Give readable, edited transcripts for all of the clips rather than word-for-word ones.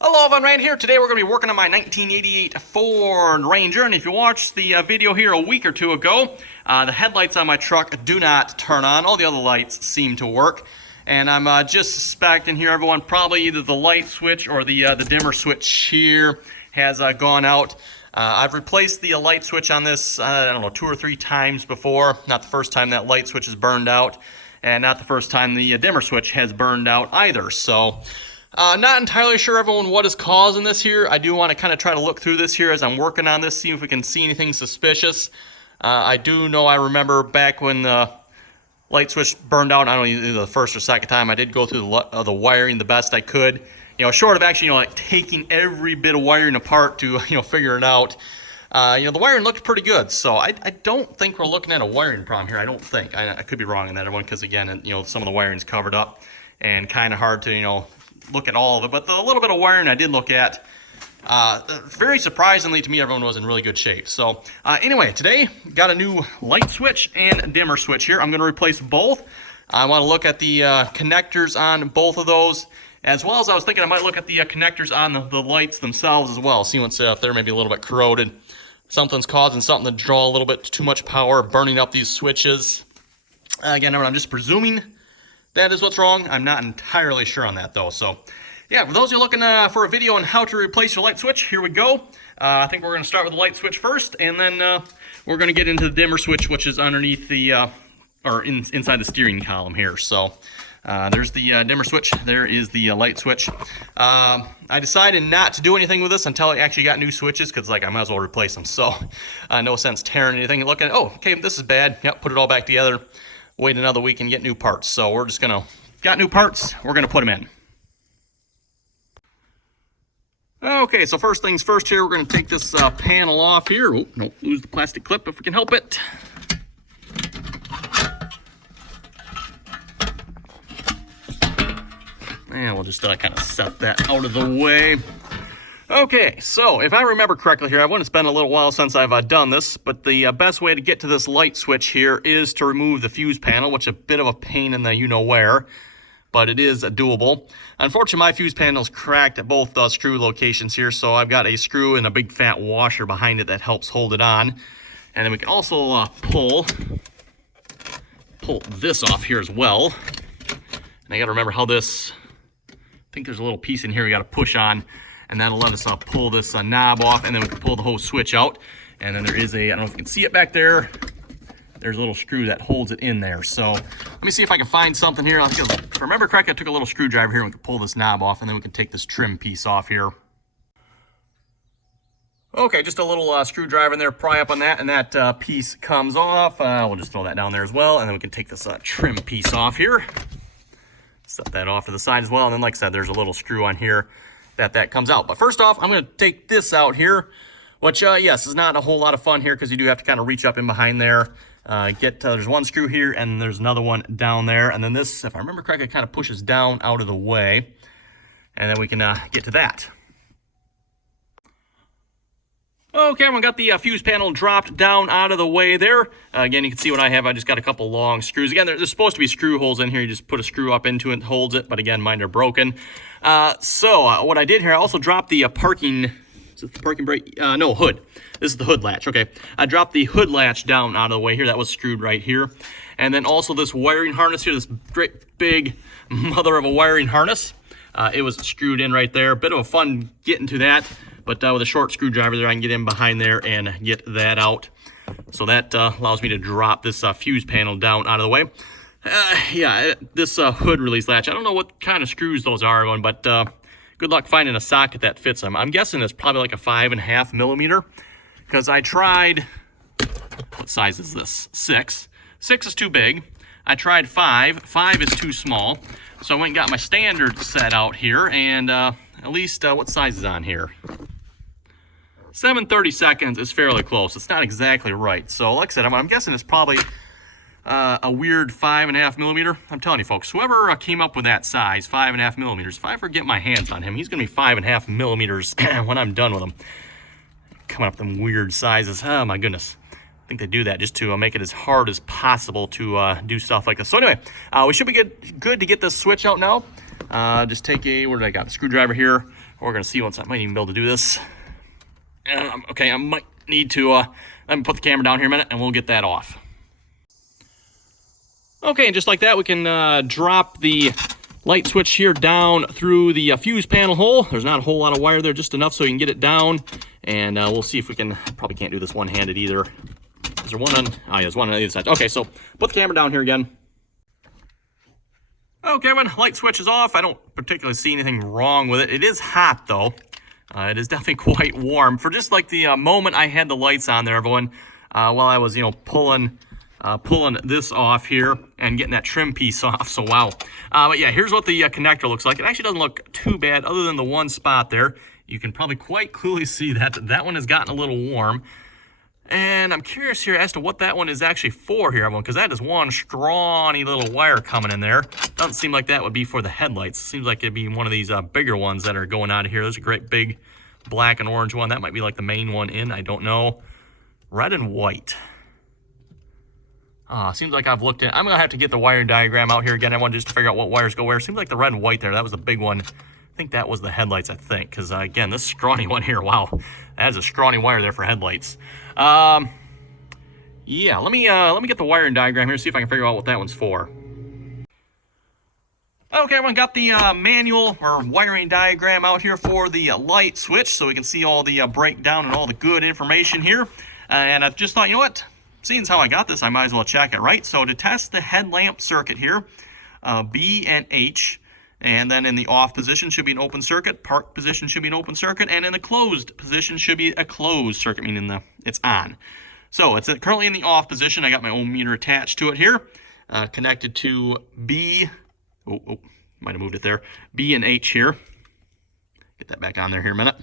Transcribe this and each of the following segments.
Hello, Van Rand here. Today we're going to be working on my 1988 Ford Ranger, and if you watched the video here a week or two ago, the headlights on my truck do not turn on. All the other lights seem to work, and I'm just suspecting here, everyone, probably either the light switch or the dimmer switch here has gone out. I've replaced the light switch on this, I don't know, 2 or 3 times before. Not the first time that light switch is burned out, and not the first time the dimmer switch has burned out either, so... not entirely sure, everyone, what is causing this here. I do want to kind of try to look through this here as I'm working on this, see if we can see anything suspicious. I do know I remember back when the light switch burned out, I don't know, either the first or second time, I did go through the wiring the best I could. You know, short of actually, like taking every bit of wiring apart to, figure it out. The wiring looked pretty good, so I don't think we're looking at a wiring problem here. I don't think. I could be wrong on that, everyone, because again, some of the wiring's covered up and kind of hard to, look at all of it, but the little bit of wiring I did look at, very surprisingly to me, everyone was in really good shape. So anyway, today got a new light switch and dimmer switch here. I'm going to replace both. I want to look at the connectors on both of those, as well as I was thinking I might look at the connectors on the lights themselves as well, see if they're maybe a little bit corroded. Something's causing something to draw a little bit too much power, burning up these switches. Again, I'm just presuming that is what's wrong. I'm not entirely sure on that though. So yeah, for those who are looking for a video on how to replace your light switch, here we go. I think we're going to start with the light switch first, and then we're going to get into the dimmer switch, which is underneath the, inside the steering column here. So there's the dimmer switch. There is the light switch. I decided not to do anything with this until I actually got new switches, because I might as well replace them. So no sense tearing anything and looking at, oh, okay, this is bad. Yep, put it all back together. Wait another week and get new parts. So we're just got new parts, we're gonna put them in. Okay, so first things first here, we're gonna take this panel off here. Oh, no, lose the plastic clip if we can help it. And we'll just kind of set that out of the way. Okay, so if I remember correctly here, I want to spend a little while since I've done this, but the best way to get to this light switch here is to remove the fuse panel, which is a bit of a pain in the you-know-where, but it is doable. Unfortunately, my fuse panel is cracked at both screw locations here, so I've got a screw and a big fat washer behind it that helps hold it on. And then we can also pull this off here as well. And I got to remember how this, I think there's a little piece in here we got to push on, and that'll let us pull this knob off, and then we can pull the whole switch out. And then there is I don't know if you can see it back there, there's a little screw that holds it in there. So let me see if I can find something here. If I remember correctly, I took a little screwdriver here and we can pull this knob off, and then we can take this trim piece off here. Okay, just a little screwdriver in there, pry up on that, and that piece comes off. We'll just throw that down there as well, and then we can take this trim piece off here. Set that off to the side as well, and then like I said, there's a little screw on here that comes out. But first off, I'm going to take this out here, which yes, is not a whole lot of fun here, because you do have to kind of reach up in behind there. There's one screw here, and there's another one down there, and then this, if I remember correctly, kind of pushes down out of the way, and then we can get to that. Okay, everyone, got the fuse panel dropped down out of the way there. Again, you can see what I have. I just got a couple long screws. Again, there's supposed to be screw holes in here. You just put a screw up into it and holds it, but again, mine are broken. So what I did here, I also dropped the parking, is it the parking brake? No, hood. This is the hood latch, okay. I dropped the hood latch down out of the way here. That was screwed right here. And then also this wiring harness here, this great big mother of a wiring harness. It was screwed in right there. Bit of a fun getting to that. But with a short screwdriver there, I can get in behind there and get that out. So that allows me to drop this fuse panel down out of the way. Yeah, this hood release latch, I don't know what kind of screws those are, but good luck finding a socket that fits them. I'm guessing it's probably like a 5.5 millimeter, because I tried, what size is this? 6. 6 is too big. I tried 5. 5 is too small. So I went and got my standard set out here, and at least what size is on here? 7/32 is fairly close. It's not exactly right. So like I said, I'm guessing it's probably a weird 5.5 millimeter. I'm telling you folks, whoever came up with that size, 5.5 millimeters, if I ever get my hands on him, he's going to be 5.5 millimeters when I'm done with him. Coming up with them weird sizes. Oh my goodness. I think they do that just to make it as hard as possible to do stuff like this. So anyway, we should be good to get this switch out now. Just take where did I got the screwdriver here? We're gonna see once I might even be able to do this. Okay, I might need to let me put the camera down here a minute and we'll get that off. Okay, and just like that, we can drop the light switch here down through the fuse panel hole. There's not a whole lot of wire there, just enough so you can get it down. And we'll see if we can, probably can't do this one-handed either. Is there one on, oh yeah, there's one on either side. Okay, so put the camera down here again. Okay, everyone, light switch is off. I don't particularly see anything wrong with it. It is hot though. It is definitely quite warm. For just like the moment I had the lights on there, everyone, while I was, pulling this off here and getting that trim piece off. So wow. But yeah, here's what the connector looks like. It actually doesn't look too bad other than the one spot there. You can probably quite clearly see that one has gotten a little warm. And I'm curious here as to what that one is actually for here, everyone, because that is one scrawny little wire coming in there. Doesn't seem like that would be for the headlights. Seems like it'd be one of these bigger ones that are going out of here. There's a great big black and orange one. That might be like the main one in. I don't know. Red and white. Seems like I've looked at. I'm gonna have to get the wiring diagram out here again. I want just to figure out what wires go where. Seems like the red and white there. That was the big one. I think that was the headlights. I think because again, this scrawny one here. Wow, that is a scrawny wire there for headlights. Yeah, let me get the wiring diagram here. See if I can figure out what that one's for. Okay, everyone, got the manual or wiring diagram out here for the light switch, so we can see all the breakdown and all the good information here. And I just thought, you know what? Seeing as how I got this, I might as well check it, right? So to test the headlamp circuit here, B and H, and then in the off position should be an open circuit, park position should be an open circuit, and in the closed position should be a closed circuit, meaning it's on. So it's currently in the off position. I got my ohm meter attached to it here, connected to B. Might have moved it there. B and H here. Get that back on there here a minute.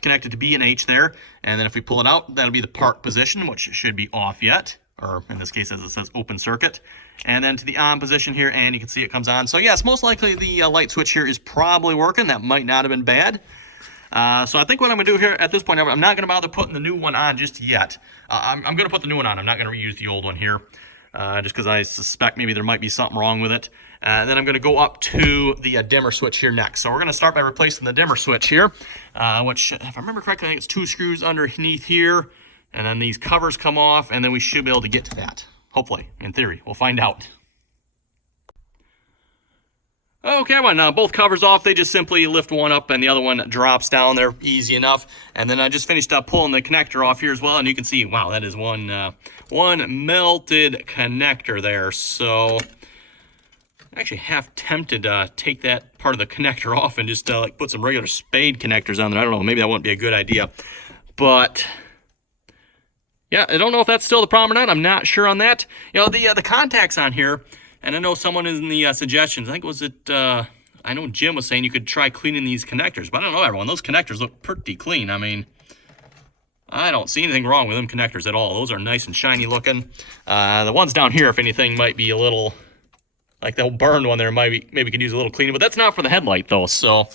Connected to B and H there, and then if we pull it out, that'll be the park position, which should be off yet, or in this case, as it says, open circuit. And then to the on position here, and you can see it comes on. So yes, most likely the light switch here is probably working. That might not have been bad. So I think what I'm going to do here at this point, I'm not going to bother putting the new one on just yet. I'm going to put the new one on. I'm not going to reuse the old one here, just because I suspect maybe there might be something wrong with it. Then I'm going to go up to the dimmer switch here next. So we're going to start by replacing the dimmer switch here, which, if I remember correctly, I think it's 2 screws underneath here, and then these covers come off, and then we should be able to get to that. Hopefully, in theory. We'll find out. Okay, when both covers off, they just simply lift one up and the other one drops down there, easy enough. And then I just finished up pulling the connector off here as well, and you can see, wow, that is one melted connector there. So I'm actually half tempted to take that part of the connector off and just like put some regular spade connectors on there. I don't know, maybe that wouldn't be a good idea, but yeah, I don't know if that's still the problem or not. I'm not sure on that. The contacts on here. And I know someone in the suggestions, I think I know Jim was saying you could try cleaning these connectors, but I don't know, everyone. Those connectors look pretty clean. I mean, I don't see anything wrong with them connectors at all. Those are nice and shiny looking. The ones down here, if anything, might be a little, like the burned one there, maybe could use a little cleaning, but that's not for the headlight though, so,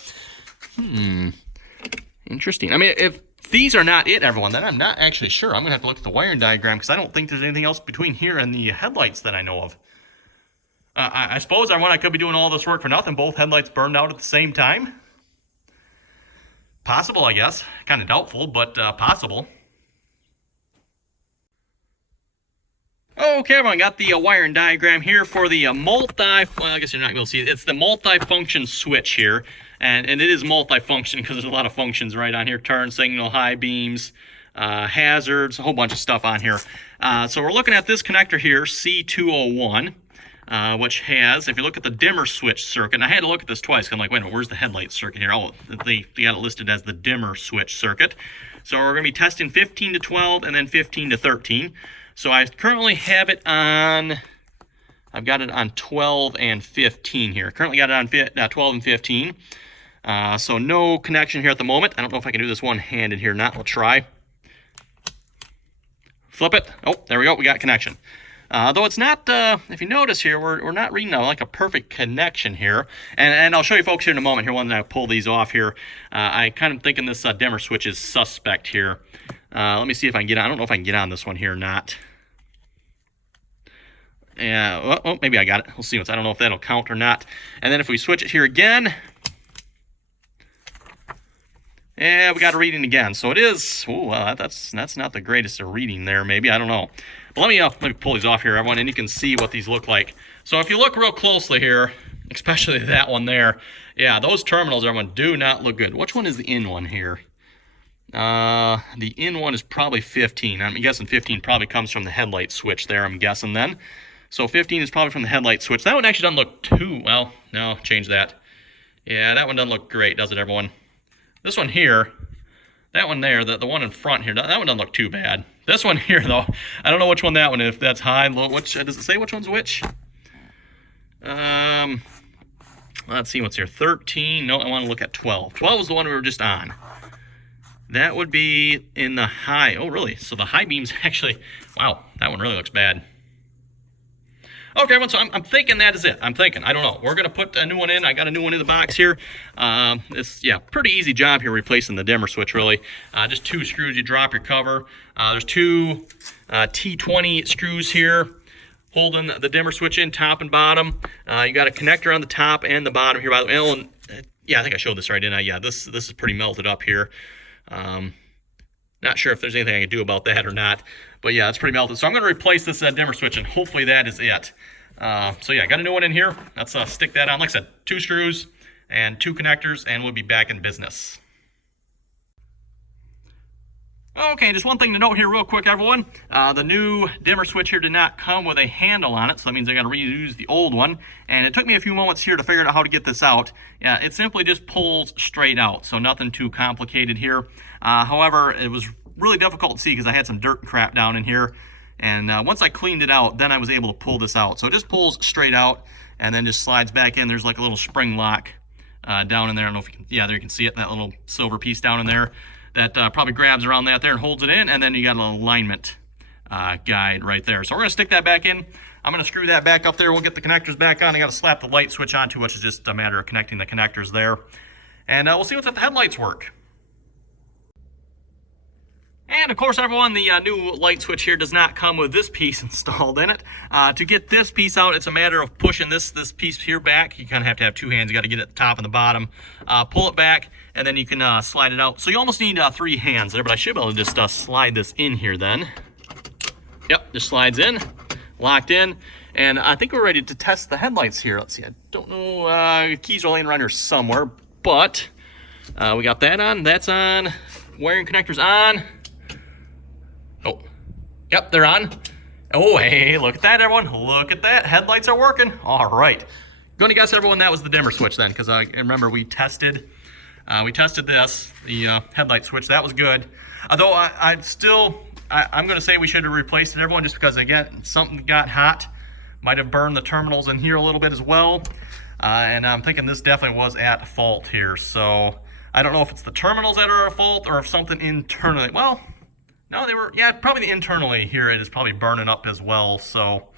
interesting. I mean, if these are not it, everyone, then I'm not actually sure. I'm going to have to look at the wiring diagram because I don't think there's anything else between here and the headlights that I know of. I suppose I could be doing all this work for nothing. Both headlights burned out at the same time. Possible, I guess. Kind of doubtful, but possible. Okay, everyone, got the wiring diagram here for the well, I guess you're not going to see it. It's the multi-function switch here. And it is multi-function because there's a lot of functions right on here. Turn signal, high beams, hazards, a whole bunch of stuff on here. So we're looking at this connector here, C201. Which has, if you look at the dimmer switch circuit, and I had to look at this twice, 'cause I'm like, wait a minute, where's the headlight circuit here? Oh, they got it listed as the dimmer switch circuit. So we're going to be testing 15 to 12 and then 15 to 13. So I currently have it on, I've got it on 12 and 15 here. Currently got it on 12 and 15. So no connection here at the moment. I don't know if I can do this one-handed here or not. We'll try. Flip it. Oh, there we go. We got connection. Though it's not, if you notice here, we're not reading like a perfect connection here. And I'll show you folks here in a moment here when I pull these off here. I kind of thinking this dimmer switch is suspect here. Let me see if I can get on. I don't know if I can get on this one here or not. Yeah, well, maybe I got it. We'll see. I don't know if that'll count or not. And then if we switch it here again, yeah, we got a reading again. So it is. Oh, well, that's not the greatest of reading there. Maybe, I don't know. But let me pull these off here, everyone, and you can see what these look like. So if you look real closely here, especially that one there, yeah, those terminals, everyone, do not look good. Which one is the in one here? The in one is probably 15. I'm guessing 15 probably comes from the headlight switch there, I'm guessing then. So 15 is probably from the headlight switch. That one actually doesn't look too well. No, change that. Yeah, that one doesn't look great, does it, everyone? This one here, that one there, the one in front here, that one doesn't look too bad. This one here, though, I don't know which one that one is. If that's high, low, which does it say which one's which? Let's see what's here. 13. No, I want to look at 12. 12 is the one we were just on. That would be in the high. Oh, really? So the high beam's actually, wow, that one really looks bad. Okay, everyone, so I'm thinking that is it. I don't know. We're going to put a new one in. I got a new one in the box here. It's, yeah, pretty easy job here replacing the dimmer switch, really. Just 2 screws, you drop your cover. There's 2 T20 screws here holding the dimmer switch in, top and bottom. You got a connector on the top and the bottom here, by the way. Oh, and, yeah, I think I showed this right, didn't I? Yeah, this is pretty melted up here. Not sure if there's anything I can do about that or not. But yeah, it's pretty melted. So I'm going to replace this dimmer switch, and hopefully that is it. So yeah, got a new one in here. Let's stick that on. Like I said, 2 screws and 2 connectors, and we'll be back in business. Okay, just one thing to note here real quick, everyone. The new dimmer switch here did not come with a handle on it, so that means I got to reuse the old one. And it took me a few moments here to figure out how to get this out. Yeah, it simply just pulls straight out, so nothing too complicated here. However, it was really difficult to see because I had some dirt and crap down in here. And once I cleaned it out, then I was able to pull this out. So it just pulls straight out and then just slides back in. There's like a little spring lock down in there. I don't know if you can, yeah, there you can see it, that little silver piece down in there. That probably grabs around that there and holds it in, and then you got an alignment guide right there. So we're going to stick that back in. I'm going to screw that back up there. We'll get the connectors back on. I got to slap the light switch onto, which is just a matter of connecting the connectors there. And we'll see if the headlights work. And of course, everyone, the new light switch here does not come with this piece installed in it. To get this piece out, it's a matter of pushing this piece here back. You kind of have to have 2 hands. You got to get it at the top and the bottom. Pull it back, and then you can slide it out. So you almost need 3 hands there, but I should be able to just slide this in here then. Yep, just slides in, locked in. And I think we're ready to test the headlights here. Let's see, I don't know, keys are laying around here somewhere, but we got that on, that's on, wiring connectors on. Oh, yep, they're on. Oh, hey, look at that, everyone. Look at that. Headlights are working. All right. Going to guess, everyone, that was the dimmer switch then, because I remember we tested this, the headlight switch. That was good. Although I'm going to say we should have replaced it, everyone, just because, again, something got hot. Might have burned the terminals in here a little bit as well. And I'm thinking this definitely was at fault here. So I don't know if it's the terminals that are at fault or if something internally. Well, no, they were, yeah, probably internally here. It is probably burning up as well. So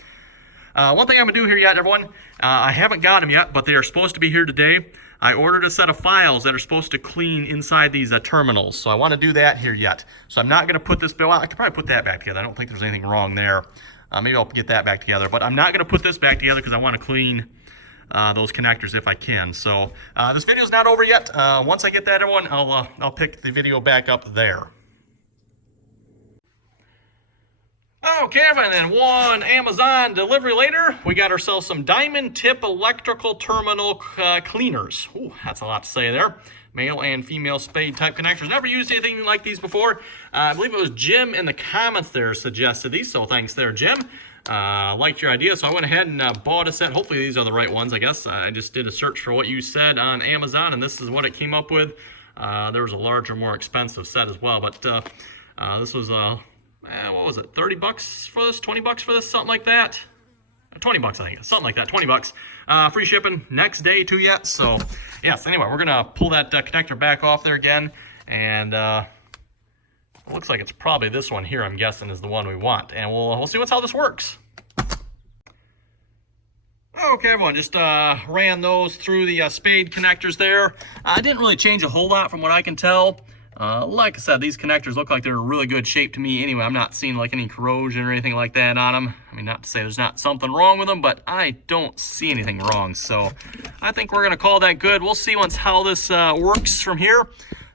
one thing I'm going to do here yet, everyone, I haven't got them yet, but they are supposed to be here today. I ordered a set of files that are supposed to clean inside these terminals. So I want to do that here yet. So I'm not going to put this, well, I could probably put that back together. I don't think there's anything wrong there. Maybe I'll get that back together. But I'm not going to put this back together because I want to clean those connectors if I can. So this video is not over yet. Once I get that, everyone, I'll pick the video back up there. Okay, and then one Amazon delivery later, we got ourselves some diamond tip electrical terminal cleaners. Ooh, that's a lot to say there. Male and female spade type connectors. Never used anything like these before. I believe it was Jim in the comments there suggested these, so thanks there, Jim. Liked your idea, so I went ahead and bought a set. Hopefully these are the right ones, I guess. I just did a search for what you said on Amazon, and this is what it came up with. There was a larger, more expensive set as well, but this was what was it, 30 bucks for this, 20 bucks for this, something like that. 20 bucks, I think, something like that, 20 bucks. Free shipping next day too yet. So yes, anyway, we're gonna pull that connector back off there again, and it looks like it's probably this one here, I'm guessing, is the one we want, and we'll see how this works. Okay, everyone, just ran those through the spade connectors there. I didn't really change a whole lot from what I can tell. Like I said, these connectors look like they're in really good shape to me. Anyway, I'm not seeing like any corrosion or anything like that on them. I mean, not to say there's not something wrong with them, but I don't see anything wrong. So I think we're going to call that good. We'll see once how this works from here.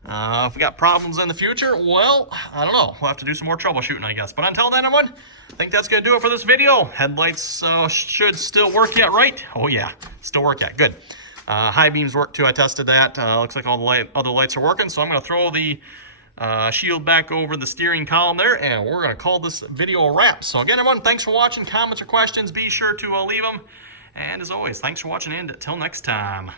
If we got problems in the future, well, I don't know. We'll have to do some more troubleshooting, I guess. But until then, everyone, I think that's going to do it for this video. Headlights should still work yet, right? Oh, yeah. Still work yet. Good. High beams work, too. I tested that. Looks like all the other lights are working. So I'm going to throw the shield back over the steering column there, and we're going to call this video a wrap. So again, everyone, thanks for watching. Comments or questions, be sure to leave them. And as always, thanks for watching, and until next time.